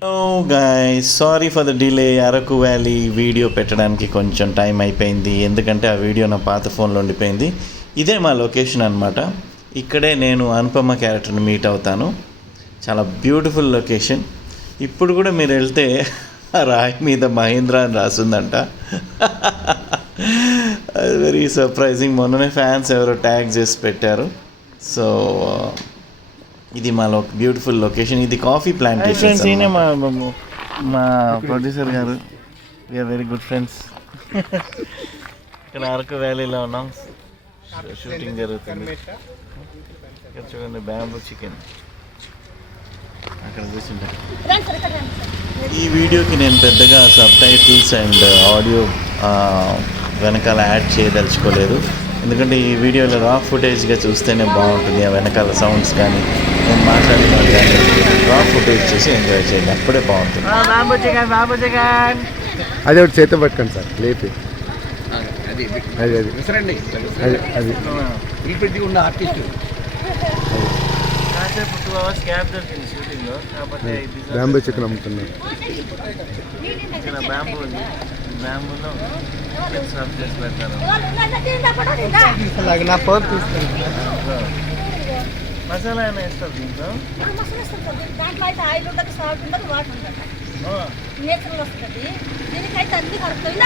Hello guys, sorry for the delay. Araku valley video పెట్టడానికి కొంచెం time అయిపోయింది, ఎందుకంటే ఆ వీడియో నా పాత ఫోన్లో ఉండిపోయింది. ఇదే మా లొకేషన్ అనమాట. ఇక్కడే నేను అనుపమ క్యారెక్టర్ని మీట్ అవుతాను. చాలా బ్యూటిఫుల్ లొకేషన్. ఇప్పుడు కూడా మీరు వెళ్తే ఆ రాయి మీద మహేంద్ర అని రాసిందంట. అది వెరీ సర్ప్రైజింగ్. మొన్ననే ఫ్యాన్స్ ఎవరో ట్యాగ్ చేసి పెట్టారు. సో ఇది మా బ్యూటిఫుల్ లొకేషన్. ఇది కాఫీ ప్లాంటేషన్. ఈయనే మా ప్రొడ్యూసర్ గారు. We're very good friends. ఇక్కడ అరకు వ్యాలీలో ఉన్నాం, షూటింగ్ జరుగుతుంది. ఇక్కడ చూడండి, బ్యాంబూ చికెన్ అక్కడ కూర్చుంటారు. ఈ వీడియోకి నేను పెద్దగా సబ్ టైటిల్స్ అండ్ ఆడియో వెనకాల యాడ్ చేయదలుచుకోలేదు, ఎందుకంటే ఈ వీడియోలో రా ఫుటేజ్గా చూస్తేనే బాగుంటుంది. ఆ వెనకాల సౌండ్స్ కానీ నేను మాట్లాడిన కానీ రా ఫుటేజ్ చూసి ఎంజాయ్ చేయండి, అప్పుడే బాగుంటుంది. అది ఒకటి చేత పట్టుకోండి సార్, లేపి అది ఉన్న ఆర్టిస్ట్ కాసేపు 2 hours క్యాబ్ దొరికింది షూటింగ్లో, కాకపోతే బ్యాంబూ చికెన్ అమ్ముతున్నాను. ఇక్కడ బ్యాంబూ ఉంది, బ్యాంబూలో సర్వ్ చేసి పెడతారు. నా ఫోన్ తీసుకుంటాను. మసాలా అయినా వేస్తారు దీంట్లో. దాంట్లో అయితే ఆయిల్ ఉండదు, సాల్ట్ ఉండదు, వాటర్ ఉండదు, నేచురల్ వస్తుంది. దీనికైతే అన్ని కలుపుతుంది.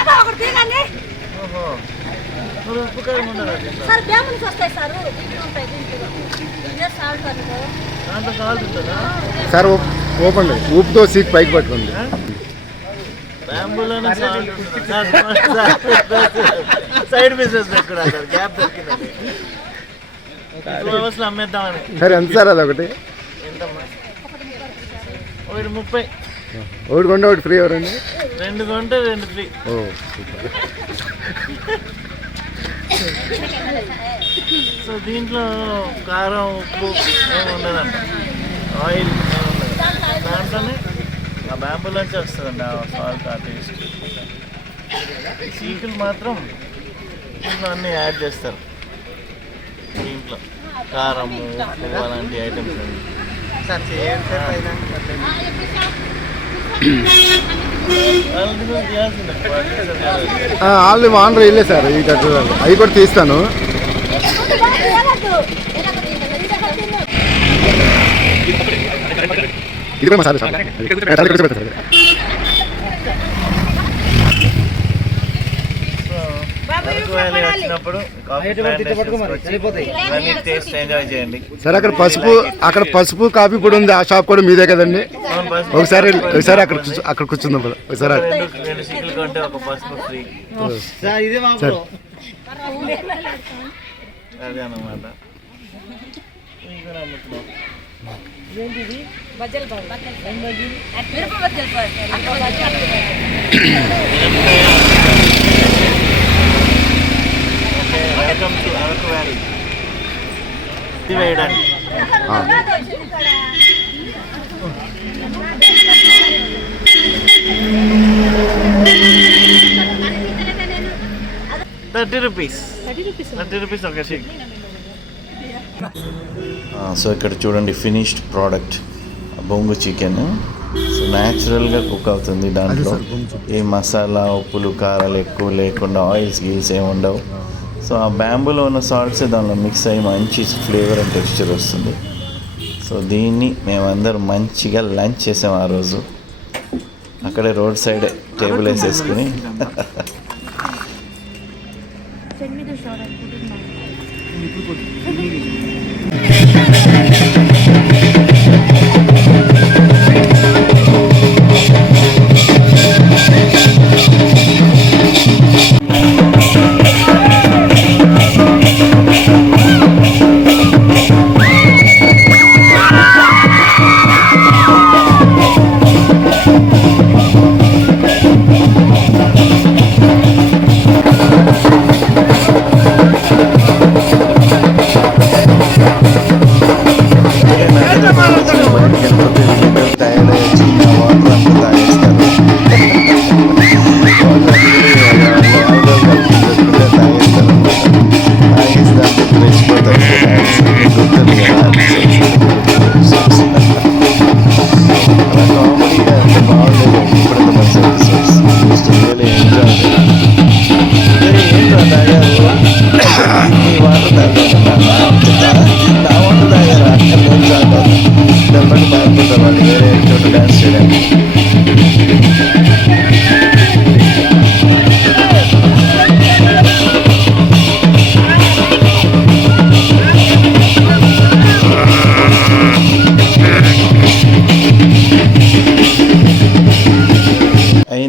ఓహో, మరి ఉప్పు కారం ఉండదు సార్, బ్యాంబు నుంచి వస్తాయి సార్, దీంట్లో ఉంటాయి. దీంట్లో సాల్ట్ అనుకో, దాంట్లో సాల్ట్ ఉంటుందా సార్? ఓపెన్ ఉప్పుతో సీట్ పైకి పట్టుకోండి. బ్యాంబూలోనే సాల్ట్ ఉంటుంది. సైడ్ బిజినెస్ పెట్టుకున్నా సార్, గ్యాప్ దొరికిందండి. 2 hours అమ్మేద్దామని. సరే, ఎంత సార్ అది ఒకటి? ఎంతమ్మా? ఒకటి 30. ఒకటి కొంటే ఒకటి ఫ్రీ ఎవరండి? 2 కొంటే 2 ఫ్రీ. ఓ సూపర్. సో దీంట్లో కారం, ఉప్పు ఏమి ఉండదంట, ఆయిల్ ఏమి ఉండదు. దాంట్లోనే ఆ బ్యాంబూలోంచి వస్తుందండి ఆ సాల్ట్, ఆ టేస్ట్. చీకులు మాత్రం దీంట్లో అన్నీ యాడ్ చేస్తారు. దీంట్లో కారము, ఉప్పు అలాంటి ఐటమ్స్ అన్నీ. ఆల్రెడీ ఆనర్ వెళ్ళే సార్, ఈ కట్టు అవి కూడా తీస్తాను. ఇది కూడా మసాలా సార్. వచ్చినప్పుడు టేస్ట్ ఎంజాయ్ చేయండి సార్. అక్కడ పసుపు కాఫీ పొడి ఉంది, ఆ షాప్ కూడా మీదే కదండి? ఒకసారి అక్కడ కూర్చుందాం కదా ఒకసారి. 2 చిక్కులు కొంటే ఒక పసుపు ఫ్రీ. అదే అన్నమాట. Welcome to Araku valley. ఇది వేయడానికి ₹30 ఒక షేక్. సో ఇక్కడ చూడండి, ఫినిష్డ్ ప్రోడక్ట్ బొంగు చికెన్. సో న్యాచురల్గా కుక్ అవుతుంది. దాంట్లో ఏ మసాలా, ఉప్పులు, కారాలు ఎక్కువ లేకుండా, ఆయిల్స్ గీల్స్ ఏమి ఉండవు. సో ఆ బ్యాంబూలో ఉన్న సాల్ట్సే దానిలో మిక్స్ అయ్యి మంచి ఫ్లేవర్ అండ్ టెక్స్చర్ వస్తుంది. సో దీన్ని మేమందరం మంచిగా లంచ్ చేసాం ఆ రోజు. అక్కడే రోడ్ సైడ్ టేబుల్ వేసేసుకుని కామెడీగా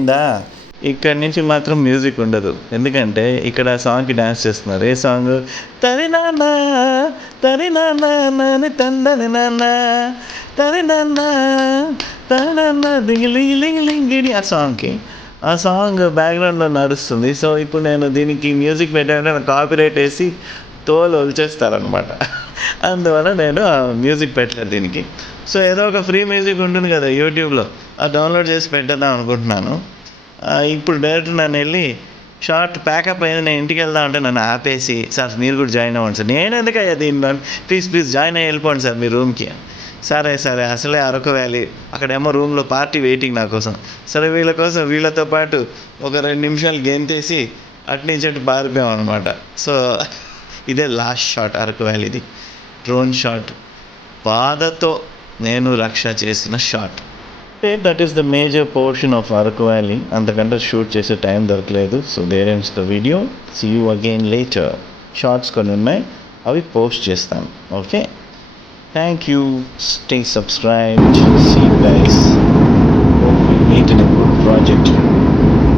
అయిందా? ఇక్కడ నుంచి మాత్రం మ్యూజిక్ ఉండదు, ఎందుకంటే ఇక్కడ సాంగ్కి డ్యాన్స్ చేస్తున్నారు. ఏ సాంగ్? తరి నాన్న తరి నాన్న తందని నాన్న తరి నాన్న తరి నాన్న లింగిడి ఆ సాంగ్కి. ఆ సాంగ్ బ్యాక్గ్రౌండ్లో నడుస్తుంది. సో ఇప్పుడు నేను దీనికి మ్యూజిక్ పెట్టాలంటే నాకు కాపీరైట్ వేసి తోలు వచ్చేస్తారనమాట. అందువల్ల నేను ఆ మ్యూజిక్ పెట్టలేదు దీనికి. సో ఏదో ఒక ఫ్రీ మ్యూజిక్ ఉంటుంది కదా యూట్యూబ్లో, అది డౌన్లోడ్ చేసి పెట్టేద్దాం అనుకుంటున్నాను. ఇప్పుడు డైరెక్ట్ నన్ను వెళ్ళి షార్ట్ ప్యాకప్ అయింది, నేను ఇంటికి వెళ్దాం అంటే నన్ను ఆపేసి, సార్ మీరు కూడా జాయిన్ అవ్వండి సార్. నేను ఎందుకయ్యా దీనిలో, ప్లీజ్ జాయిన్ అయ్యి వెళ్ళిపోండి సార్ మీ రూమ్కి. సరే అసలే అరకు వ్యాలీ, అక్కడేమో రూమ్లో పార్టీ వెయిటింగ్ నా కోసం. సరే వీళ్ళతో పాటు ఒక 2 నిమిషాలు గెంతేసి అట్నుంచి అటు పారిపోయాం అనమాట. సో ఇదే లాస్ట్ షాట్ అరకు వ్యాలీది, డ్రోన్ షాట్, బాధతో నేను రక్ష చేసిన shot. That is the major portion of Araku valley. అంతకంటే షూట్ చేసే టైం దొరకలేదు. So there ends the video. See you again later. Shorts కొన్ని ఉన్నాయి, అవి పోస్ట్ చేస్తాను. Okay, thank you. Stay subscribed. See you guys. Hope we meet in a good project.